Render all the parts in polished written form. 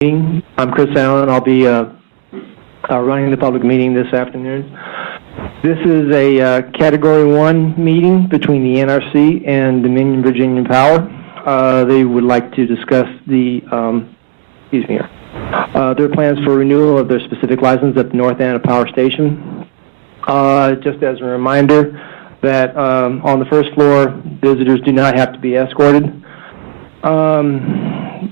I'm Chris Allen. I'll be running the public meeting this afternoon. This is a Category 1 meeting between the NRC and Dominion Virginia Power. They would like to discuss the, their plans for renewal of their specific license at the north end of Power Station. Just as a reminder that on the first floor, visitors do not have to be escorted.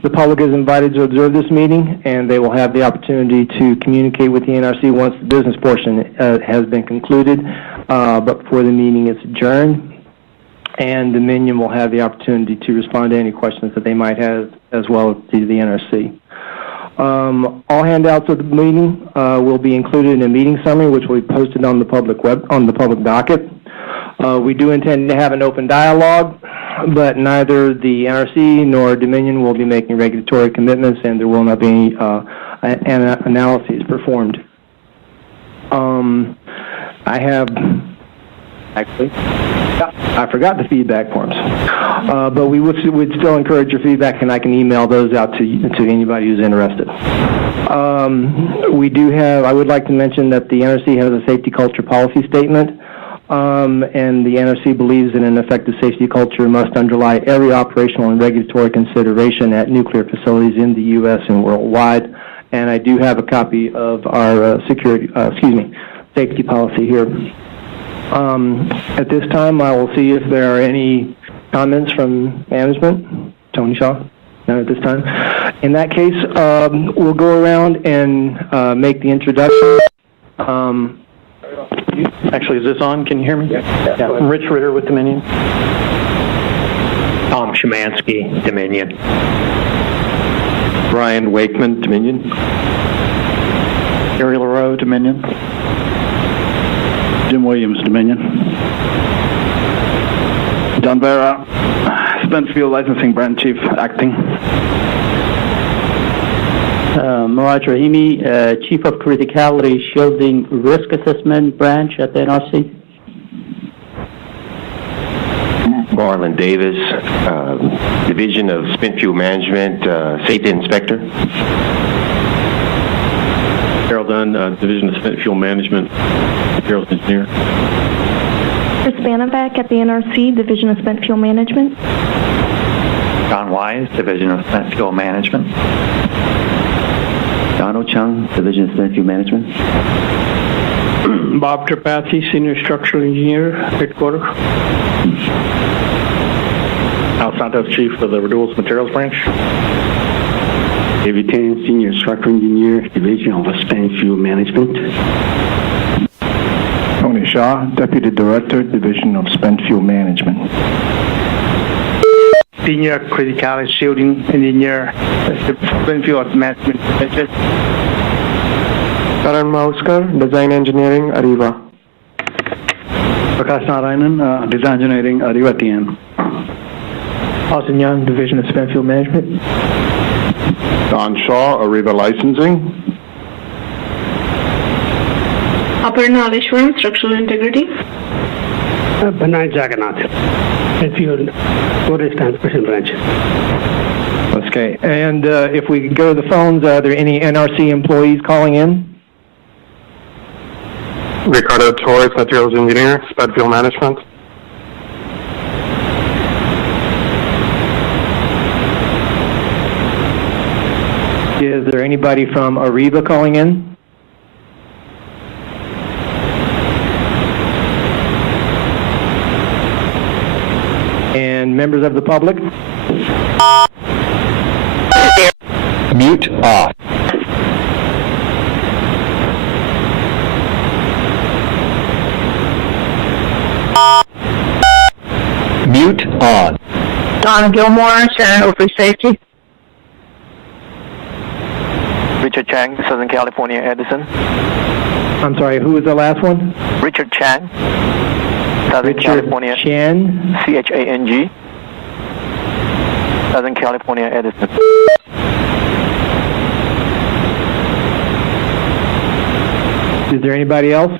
The public is invited to observe this meeting, and they will have the opportunity to communicate with the NRC once the business portion has been concluded. But before the meeting is adjourned, and Dominion will have the opportunity to respond to any questions that they might have as well to the NRC. All handouts of the meeting will be included in a meeting summary, which will be posted on the public docket. We do intend to have an open dialogue, but neither the NRC nor Dominion will be making regulatory commitments, and there will not be any analyses performed. I forgot the feedback forms, but we would still encourage your feedback, and I can email those out to anybody who's interested. I would like to mention that the NRC has a safety culture policy statement. And the NRC believes that an effective safety culture must underlie every operational and regulatory consideration at nuclear facilities in the U.S. and worldwide. And I do have a copy of our safety policy here. At this time, I will see if there are any comments from management. Tony Shaw? None at this time. In that case, we'll go around and make the introduction. Actually, is this on? Can you hear me? Yeah. I'm Rich Ritter with Dominion. Tom Szymanski, Dominion. Brian Wakeman, Dominion. Gary LaRoe, Dominion. Jim Williams, Dominion. Don Vera, Spent Fuel Licensing Branch Chief, Acting. Murad Rahimi, Chief of Criticality Shielding Risk Assessment Branch at the NRC. Marlon Davis, Division of Spent Fuel Management, Safety Inspector. Harold Dunn, Division of Spent Fuel Management, Materials Engineer. Chris Banavac at the NRC, Division of Spent Fuel Management. John Wise, Division of Spent Fuel Management. Donald Chung, Division of Spent Fuel Management. Bob Tripathi, Senior Structural Engineer, Headquarters. Al Santos, Chief of the Renewables Materials Branch. David Tan, Senior Structural Engineer, Division of Spent Fuel Management. Tony Shaw, Deputy Director, Division of Spent Fuel Management. Senior Criticality Shielding Engineer, Spent Fuel Management. Karan Mauskar, Design Engineering, Arriva. Prakash Narayanan, Design Engineering, Arriva TM. Austin Young, Division of Spent Fuel Management. Don Shaw, Arriva Licensing. Aparna Alishwaran, Structural Integrity. Bernard Jagannath, Spent Fuel Storage Transmission Branch. Okay, and if we go to the phones, are there any NRC employees calling in? Ricardo Torres, Materials Engineer, Spent Fuel Management. Is there anybody from Arriva calling in? And members of the public? Mute off. Mute on. Don Gilmore, Center for Safety. Richard Chang, Southern California Edison. I'm sorry, who was the last one? Richard Chang, Southern California. Chen? C-H-A-N-G. Southern California Edison. Is there anybody else?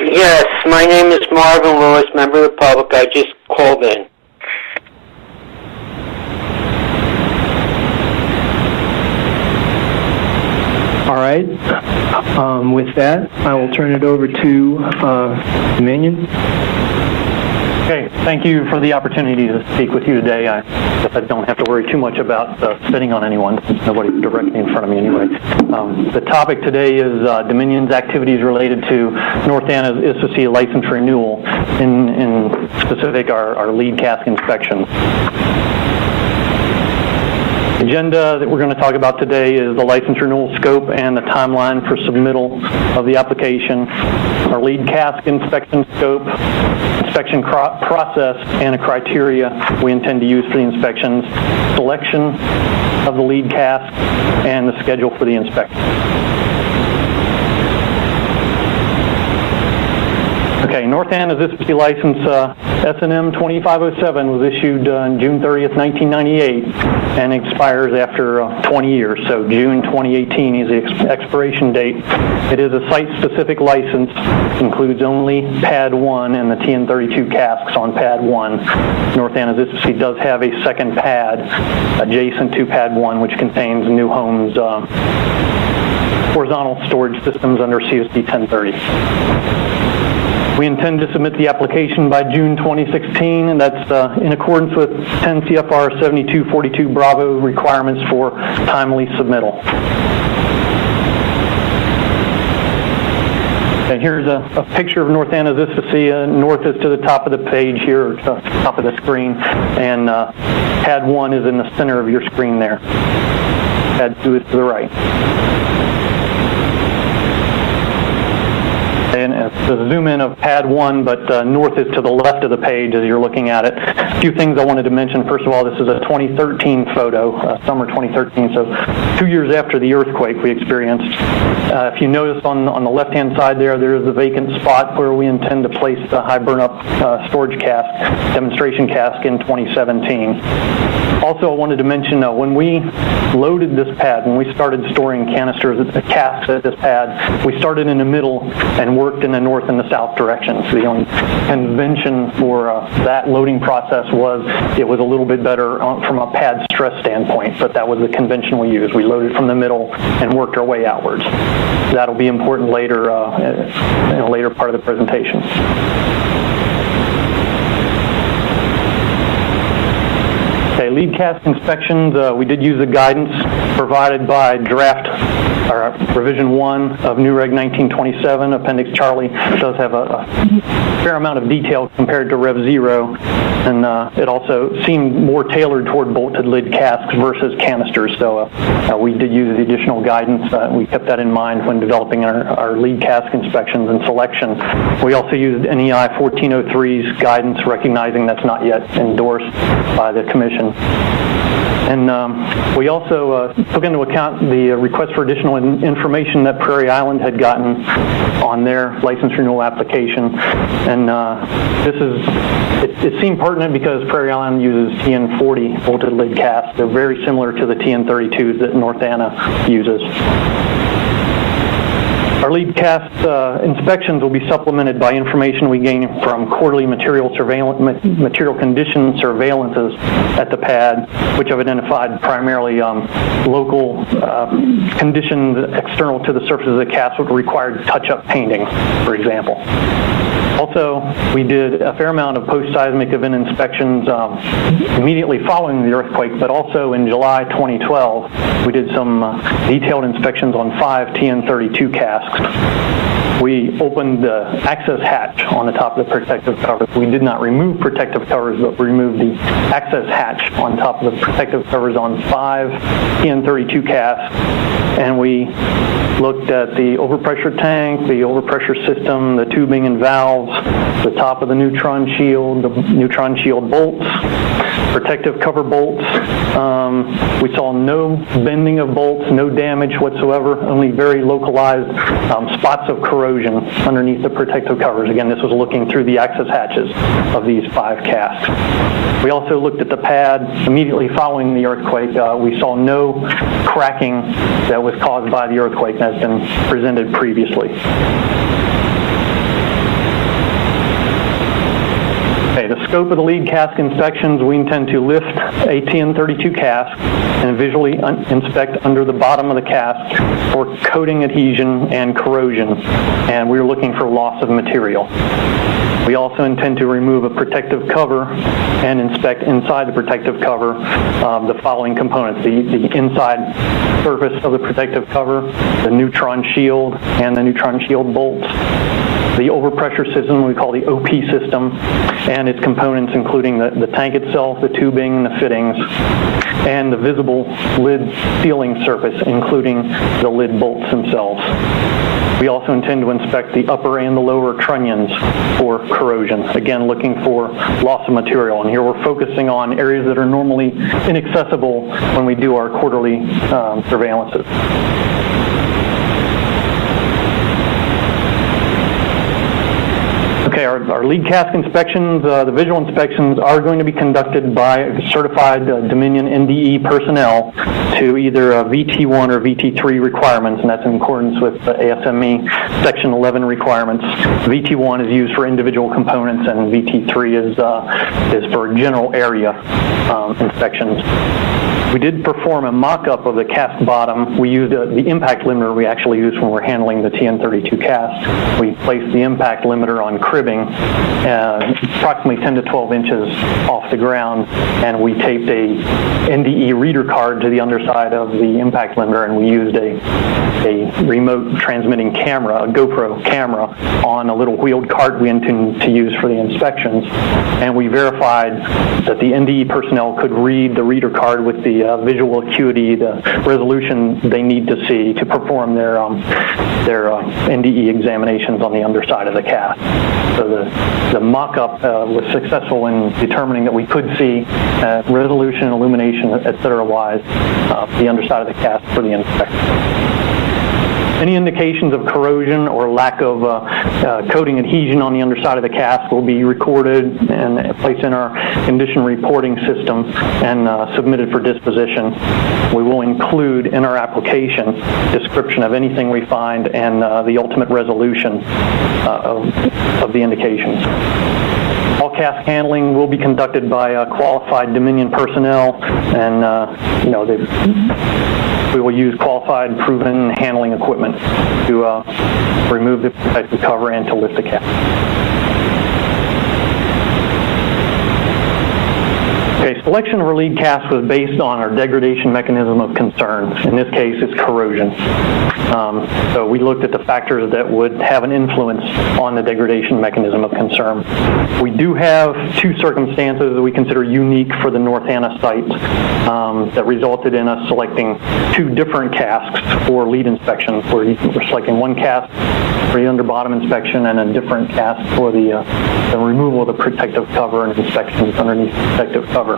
Yes, my name is Marvin Lewis, member of the public. I just called in. right. With that, I will turn it over to Dominion. Okay, thank you for the opportunity to speak with you today. I guess I don't have to worry too much about spitting on anyone, since nobody's directly in front of me anyway. The topic today is Dominion's activities related to North Anna's ISSC license renewal, in specific our lead cask inspection. The agenda that we're going to talk about today is the license renewal scope and the timeline for submittal of the application, our lead cask inspection scope, inspection process, and a criteria we intend to use for the inspections, selection of the lead cask, and the schedule for the inspection. Okay, North Anna's ISSC license S&M 2507 was issued on June 30th, 1998, and expires after 20 years. So June 2018 is the expiration date. It is a site-specific license, includes only Pad 1 and the TN32 casks on Pad 1. North Anna's ISSC does have a second pad adjacent to Pad 1, which contains New Home's horizontal storage systems under CSD 1030. We intend to submit the application by June 2016, and that's in accordance with 10 CFR 7242 Bravo requirements for timely submittal. And here's a picture of North Anna's ISSC. North is to the top of the page here, or to the top of the screen, and Pad 1 is in the center of your screen there. Pad 2 is to the right. And the zoom in of Pad 1, but north is to the left of the page as you're looking at it. A few things I wanted to mention. First of all, this is a 2013 photo, summer 2013, so 2 years after the earthquake we experienced. If you notice on the left-hand side there is the vacant spot where we intend to place the high burn-up storage cask, demonstration cask in 2017. Also, I wanted to mention when we loaded this pad, when we started storing casks at this pad, we started in the middle and worked in the north and the south directions. The only convention for that loading process was it was a little bit better from a pad stress standpoint, but that was the convention we used. We loaded from the middle and worked our way outwards. That'll be important later in a later part of the presentation. Okay, lead cask inspections, we did use the guidance provided by Revision 1 of New Reg 1927. Appendix Charlie does have a fair amount of detail compared to Rev 0, and it also seemed more tailored toward bolted lid casks versus canisters, so we did use the additional guidance. We kept that in mind when developing our lead cask inspections and selection. We also used NEI 1403's guidance, recognizing that's not yet endorsed by the Commission. And we also took into account the request for additional information that Prairie Island had gotten on their license renewal application. And it seemed pertinent because Prairie Island uses TN40 bolted lid casks. They're very similar to the TN32s that North Anna uses. Our lead cask inspections will be supplemented by information we gain from quarterly material condition surveillances at the pad, which have identified primarily local conditions external to the surface of the cask would require touch-up painting, for example. Also, we did a fair amount of post-seismic event inspections immediately following the earthquake, but also in July 2012, we did some detailed inspections on 5 TN32 casks. We opened the access hatch on the top of the protective covers. We did not remove protective covers, but removed the access hatch on top of the protective covers on 5 TN32 casks. And we looked at the overpressure tank, the overpressure system, the tubing and valves, the top of the neutron shield, the neutron shield bolts, protective cover bolts. We saw no bending of bolts, no damage whatsoever, only very localized spots of corrosion underneath the protective covers. Again, this was looking through the access hatches of these 5 casks. We also looked at the pad immediately following the earthquake. We saw no cracking that was caused by the earthquake that has been presented previously. Okay, the scope of the lead cask inspections, we intend to lift a TN32 cask and visually inspect under the bottom of the cask for coating adhesion and corrosion, and we're looking for loss of material. We also intend to remove a protective cover and inspect inside the protective cover the following components: the inside surface of the protective cover, the neutron shield, and the neutron shield bolts, the overpressure system we call the OP system, and its components including the tank itself, the tubing, and the fittings, and the visible lid sealing surface, including the lid bolts themselves. We also intend to inspect the upper and the lower trunnions for corrosion, again looking for loss of material. And here we're focusing on areas that are normally inaccessible when we do our quarterly surveillances. Okay, our lead cask inspections, the visual inspections are going to be conducted by certified Dominion NDE personnel to either VT1 or VT3 requirements, and that's in accordance with the ASME Section 11 requirements. VT1 is used for individual components, and VT3 is for general area inspections. We did perform a mock-up of the cask bottom. We used the impact limiter we actually use when we're handling the TN32 cask. We placed the impact limiter on cribbing approximately 10 to 12 inches off the ground, and we taped a NDE reader card to the underside of the impact limiter, and we used a remote transmitting camera, a GoPro camera, on a little wheeled cart we intend to use for the inspections. And we verified that the NDE personnel could read the reader card with the visual acuity, the resolution they need to see to perform their NDE examinations on the underside of the cask. So the mock-up was successful in determining that we could see resolution, illumination, et cetera wise, the underside of the cask for the inspection. Any indications of corrosion or lack of coating adhesion on the underside of the cask will be recorded and placed in our condition reporting system and submitted for disposition. We will include in our application description of anything we find and the ultimate resolution of the indications. All cask handling will be conducted by qualified Dominion personnel, and we will use qualified, proven handling equipment to remove the protective cover and to lift the cask. Okay, selection of our lead cask was based on our degradation mechanism of concern. In this case, it's corrosion. So we looked at the factors that would have an influence on the degradation mechanism of concern. We do have two circumstances that we consider unique for the North Anna site that resulted in us selecting two different casks for lead inspections. We're selecting one cask for the under-bottom inspection and a different cask for the removal of the protective cover and inspections underneath the protective cover.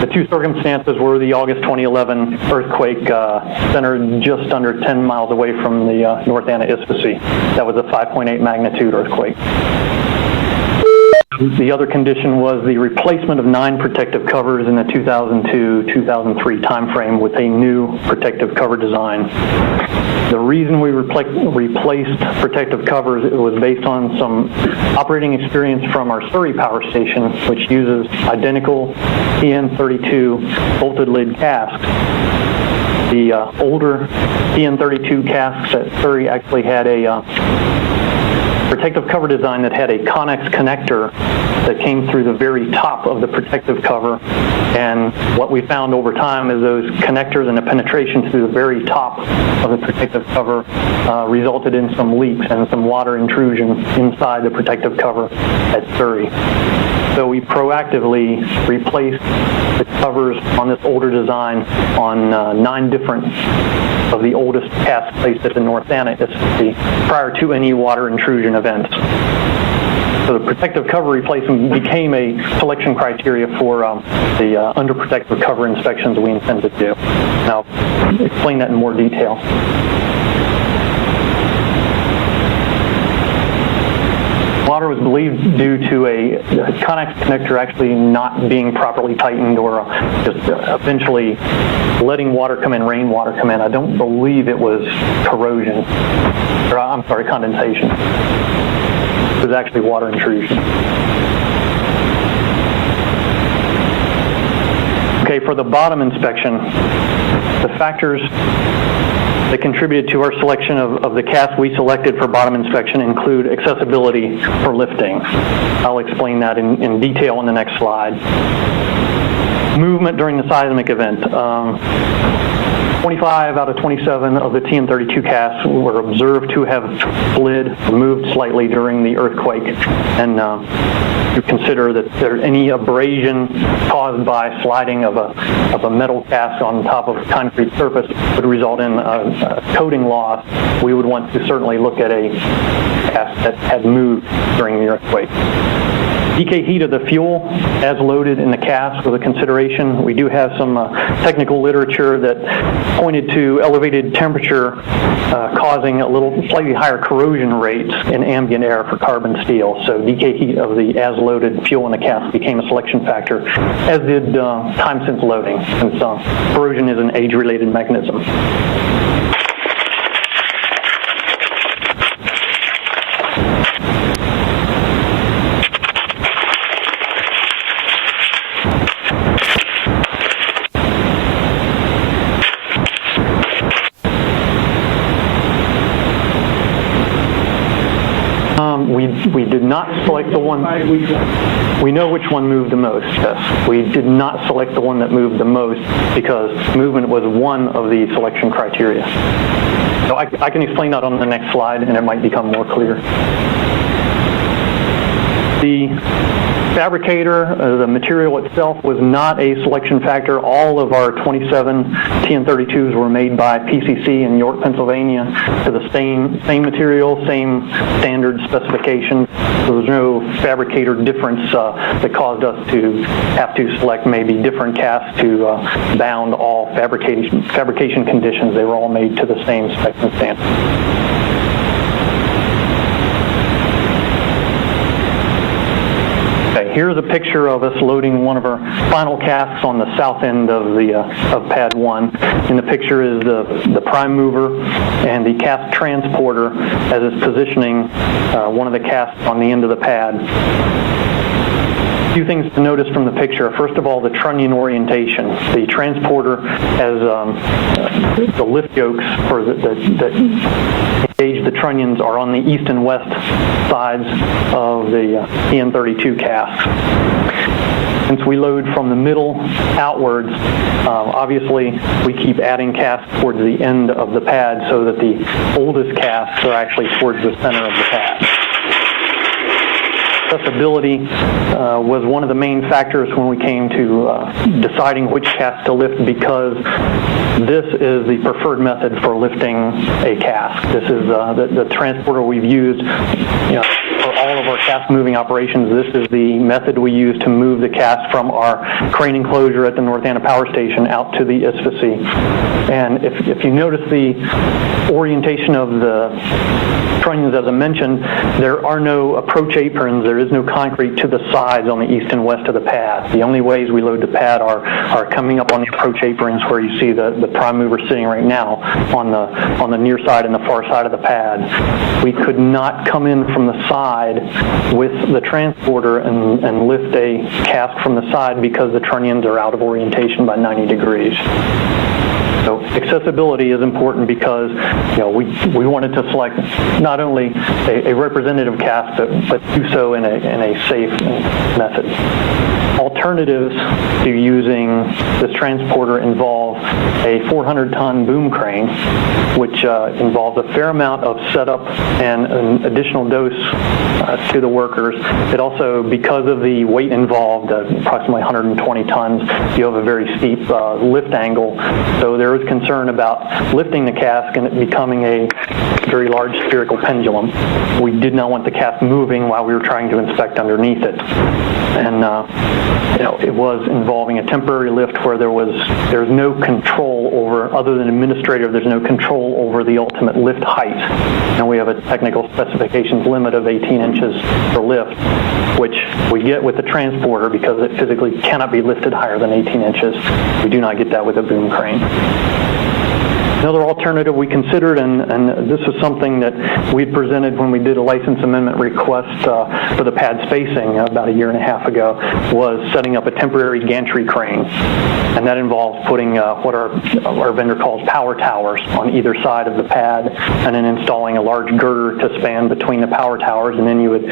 The two circumstances were the August 2011 earthquake centered just under 10 miles away from the North Anna Isthmus. That was a 5.8 magnitude earthquake. The other condition was the replacement of 9 protective covers in the 2002-2003 timeframe with a new protective cover design. The reason we replaced protective covers, it was based on some operating experience from our Surrey power station, which uses identical TN32 bolted lid casks. The older TN32 casks at Surrey actually had a protective cover design that had a Connex connector that came through the very top of the protective cover, and what we found over time is those connectors and the penetration through the very top of the protective cover resulted in some leaks and some water intrusion inside the protective cover at Surrey. So we proactively replaced the covers on this older design on 9 different of the oldest casks placed at the North Anna Isthmus prior to any water intrusion events. So the protective cover replacement became a selection criteria for the underprotective cover inspections we intend to do. Now, I'll explain that in more detail. Water was believed due to a Connex connector actually not being properly tightened or just eventually letting water come in, rainwater come in. I don't believe it was corrosion, or condensation. It was actually water intrusion. Okay, for the bottom inspection, the factors that contributed to our selection of the cask we selected for bottom inspection include accessibility for lifting. I'll explain that in detail in the next slide. Movement during the seismic event. 25 out of 27 of the TN32 casks were observed to have slid, moved slightly during the earthquake. And you consider that any abrasion caused by sliding of a metal cask on top of a concrete surface would result in a coating loss. We would want to certainly look at a cask that had moved during the earthquake. Decay heat of the fuel as loaded in the cask was a consideration. We do have some technical literature that pointed to elevated temperature causing slightly higher corrosion rates in ambient air for carbon steel. So decay heat of the as loaded fuel in the cask became a selection factor, as did time since loading, since corrosion is an age-related mechanism. We did not select the one. We know which one moved the most, yes. We did not select the one that moved the most because movement was one of the selection criteria. So I can explain that on the next slide, and it might become more clear. The fabricator, the material itself was not a selection factor. All of our 27 TN32s were made by PCC in York, Pennsylvania, to the same material, same standard specifications. So there's no fabricator difference that caused us to have to select maybe different casks to bound all fabrication conditions. They were all made to the same spec and standard. Here's a picture of us loading one of our final casks on the south end of pad 1. In the picture is the prime mover and the cask transporter as it's positioning one of the casks on the end of the pad. A few things to notice from the picture. First of all, the trunnion orientation. The transporter has the lift yokes that engage the trunnions are on the east and west sides of the TN32 cask. Since we load from the middle outwards, obviously we keep adding casks towards the end of the pad so that the oldest casks are actually towards the center of the pad. Accessibility was one of the main factors when we came to deciding which cask to lift, because this is the preferred method for lifting a cask. This is the transporter we've used for all of our cask moving operations. This is the method we use to move the cask from our crane enclosure at the North Anna Power Station out to the ISFAC. And if you notice the orientation of the trunnions, as I mentioned, there are no approach aprons. There is no concrete to the sides on the east and west of the pad. The only ways we load the pad are coming up on the approach aprons where you see the prime mover sitting right now on the near side and the far side of the pad. We could not come in from the side with the transporter and lift a cask from the side because the trunnions are out of orientation by 90 degrees. So accessibility is important because we wanted to select not only a representative cask, but do so in a safe method. Alternatives to using this transporter involve a 400-ton boom crane, which involves a fair amount of setup and an additional dose to the workers. It also, because of the weight involved, approximately 120 tons, you have a very steep lift angle. So there is concern about lifting the cask and it becoming a very large spherical pendulum. We did not want the cask moving while we were trying to inspect underneath it. And it was involving a temporary lift where there's no control over, other than administrative, there's no control over the ultimate lift height. And we have a technical specifications limit of 18 inches per lift, which we get with the transporter because it physically cannot be lifted higher than 18 inches. We do not get that with a boom crane. Another alternative we considered, and this is something that we presented when we did a license amendment request for the pad spacing about a year and a half ago, was setting up a temporary gantry crane. And that involves putting what our vendor calls power towers on either side of the pad, and then installing a large girder to span between the power towers, and then you would,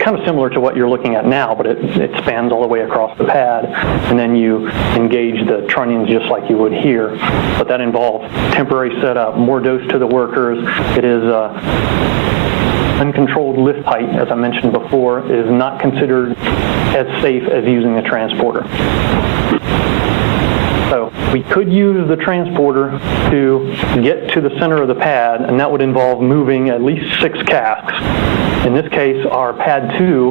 kind of similar to what you're looking at now, but it spans all the way across the pad, and then you engage the trunnions just like you would here. But that involves temporary setup, more dose to the workers. It is uncontrolled lift height, as I mentioned before, is not considered as safe as using a transporter. So we could use the transporter to get to the center of the pad, and that would involve moving at least 6 casks. In this case, our pad 2,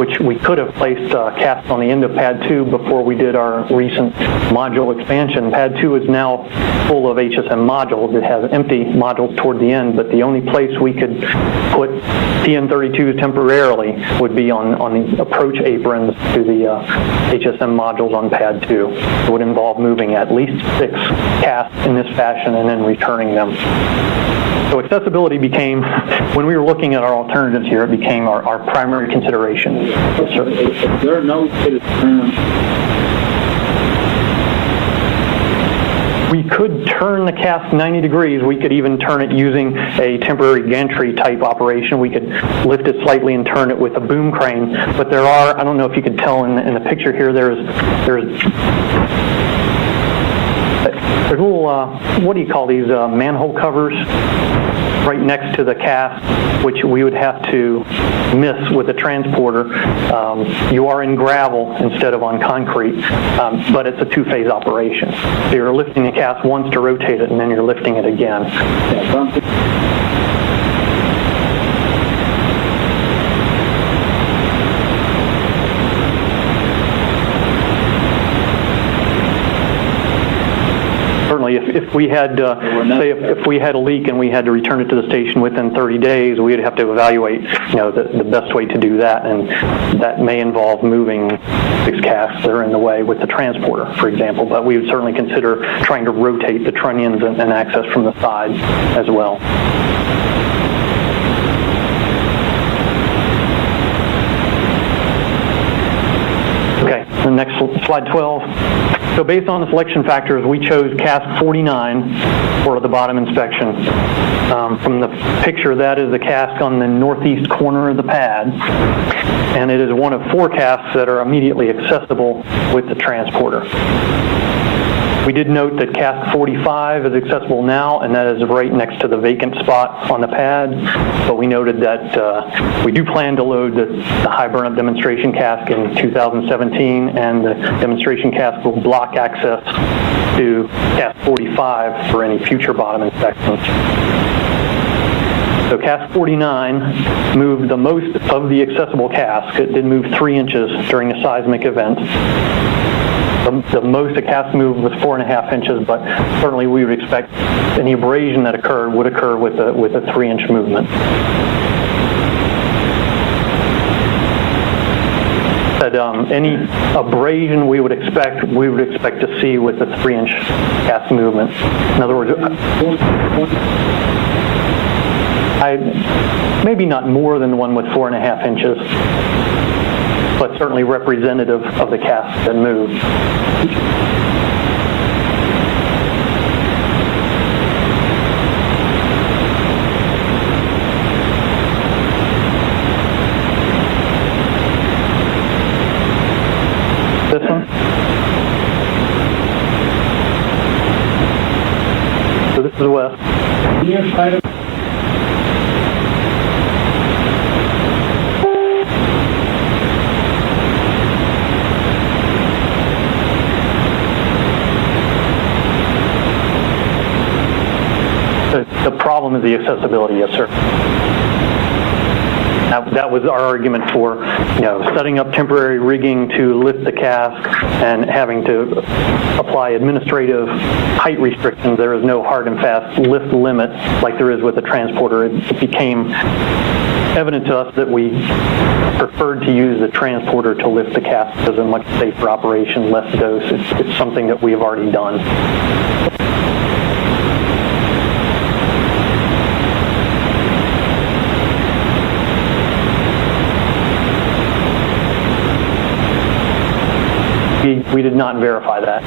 which we could have placed casks on the end of pad 2 before we did our recent module expansion. Pad 2 is now full of HSM modules. It has empty modules toward the end, but the only place we could put TN32s temporarily would be on the approach aprons to the HSM modules on pad 2. It would involve moving at least 6 casks in this fashion and then returning them. So accessibility became, when we were looking at our alternatives here, it became our primary consideration. Yes, sir. If there are no way to turn, we could turn the cask 90 degrees. We could even turn it using a temporary gantry type operation. We could lift it slightly and turn it with a boom crane. But there are, I don't know if you could tell in the picture here, there's little, what do you call these, manhole covers right next to the cask, which we would have to miss with a transporter. You are in gravel instead of on concrete, but it's a 2-phase operation. So you're lifting the cask once to rotate it, and then you're lifting it again. Certainly, if we had, say, if we had a leak and we had to return it to the station within 30 days, we'd have to evaluate, the best way to do that, and that may involve moving 6 casks that are in the way with the transporter, for example. But we would certainly consider trying to rotate the trunnions and access from the side as well. Okay, the next slide 12. So based on the selection factors, we chose cask 49 for the bottom inspection. From the picture, that is the cask on the northeast corner of the pad, and it is one of 4 casks that are immediately accessible with the transporter. We did note that cask 45 is accessible now, and that is right next to the vacant spot on the pad. But we noted that we do plan to load the high burnup demonstration cask in 2017, and the demonstration cask will block access to cask 45 for any future bottom inspections. So cask 49 moved the most of the accessible cask. It did move 3 inches during a seismic event. The most a cask moved was 4.5 inches, but certainly we would expect any abrasion that occurred would occur with a 3-inch movement. Any abrasion we would expect to see with the 3-inch cask movement. In other words, maybe not more than one with 4.5 inches. But certainly representative of the cask that moved. This one? So this is west. The problem is the accessibility, yes, sir. That was our argument for, setting up temporary rigging to lift the cask and having to apply administrative height restrictions. There is no hard and fast lift limit like there is with a transporter. It became evident to us that we preferred to use the transporter to lift the cask as a much safer operation, less dose. It's something that we have already done. not verify that.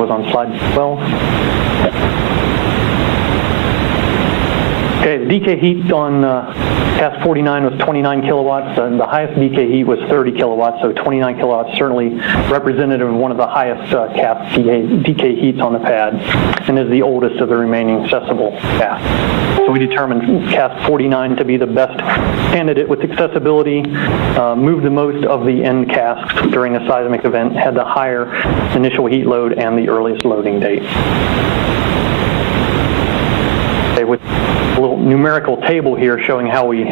Was on slide 12. Okay, the decay heat on Cask 49 was 29 kilowatts, and the highest decay heat was 30 kilowatts, so 29 kilowatts certainly representative of one of the highest Cask decay heats on the pad, and is the oldest of the remaining accessible casks. So we determined Cask 49 to be the best candidate with accessibility, moved the most of the end casks during the seismic event, had the higher initial heat load and the earliest loading date. Okay, with a little numerical table here showing how we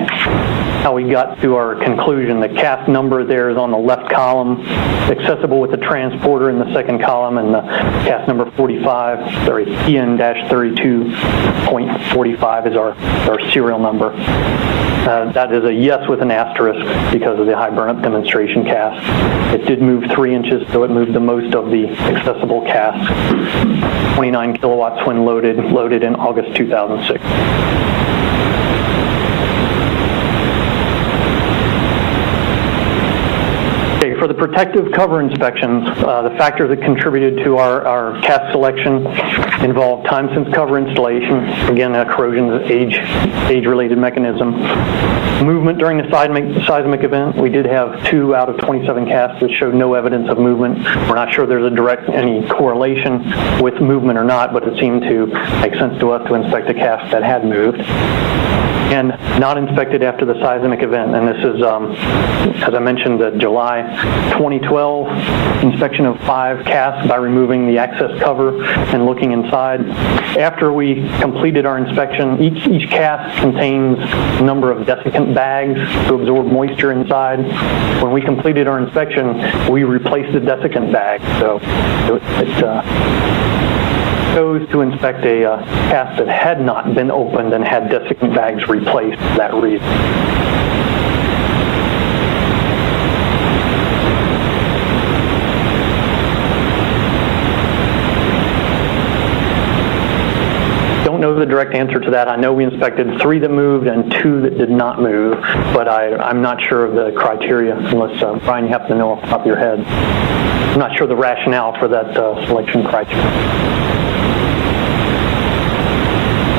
got to our conclusion. The cask number there is on the left column, accessible with the transporter in the second column, and the cask number 45, sorry, EN-32.45 is our serial number. That is a yes with an asterisk because of the high burnup demonstration cask. It did move 3 inches, so it moved the most of the accessible cask. 29 kilowatts when loaded in August 2006. Okay, for the protective cover inspections, the factors that contributed to our cask selection involved time since cover installation, again, corrosion is age-related mechanism. Movement during the seismic event, we did have 2 out of 27 casks that showed no evidence of movement. We're not sure there's any correlation with movement or not, but it seemed to make sense to us to inspect a cask that had moved. And not inspected after the seismic event. And this is, as I mentioned, the July 2012 inspection of 5 casks by removing the access cover and looking inside. After we completed our inspection, each cask contains a number of desiccant bags to absorb moisture inside. When we completed our inspection, we replaced the desiccant bag. So it chose to inspect a cask that had not been opened and had desiccant bags replaced for that reason. Don't know the direct answer to that. I know we inspected 3 that moved and 2 that did not move, but I'm not sure of the criteria unless, Brian, you happen to know off the top of your head. I'm not sure the rationale for that selection criteria.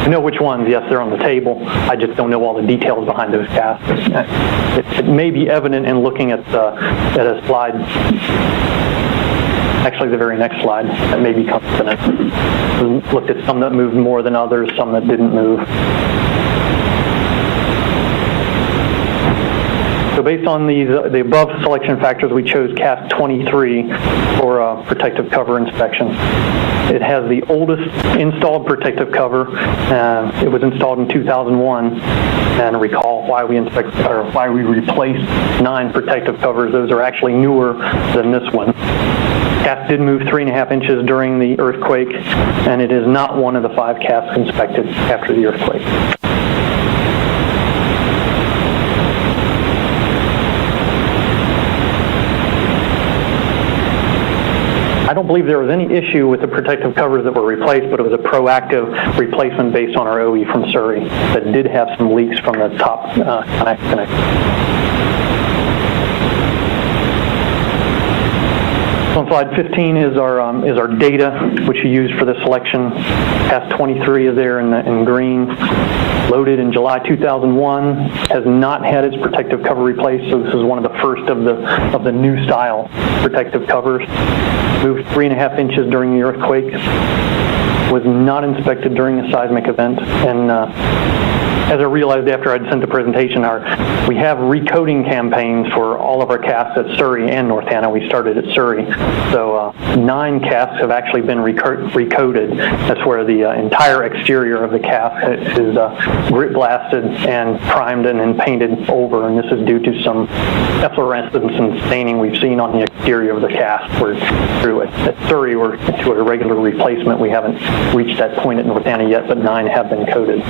I know which ones, yes, they're on the table. I just don't know all the details behind those casks. It may be evident in looking at a slide, actually the very next slide, that may be confident. We looked at some that moved more than others, some that didn't move. So based on the above selection factors, we chose Cask 23 for protective cover inspection. It has the oldest installed protective cover. It was installed in 2001. And recall why we replaced 9 protective covers. Those are actually newer than this one. Cask did move 3.5 inches during the earthquake, and it is not one of the 5 casks inspected after the earthquake. I don't believe there was any issue with the protective covers that were replaced, but it was a proactive replacement based on our OE from Surrey that did have some leaks from the top connector. On slide 15 is our data, which you use for the selection. Cask 23 is there in green. Loaded in July 2001, has not had its protective cover replaced, so this is one of the first of the new style protective covers. Moved 3.5 inches during the earthquake. Was not inspected during the seismic event, and as I realized after I'd sent the presentation, we have recoating campaigns for all of our casks at Surrey and North Anna. We started at Surrey. So 9 casks have actually been recoated. That's where the entire exterior of the cask is grit blasted and primed and then painted over, and this is due to some efflorescence and staining we've seen on the exterior of the cask. We're through at Surrey, we're to a regular replacement. We haven't reached that point at North Anna yet, but 9 have been coated.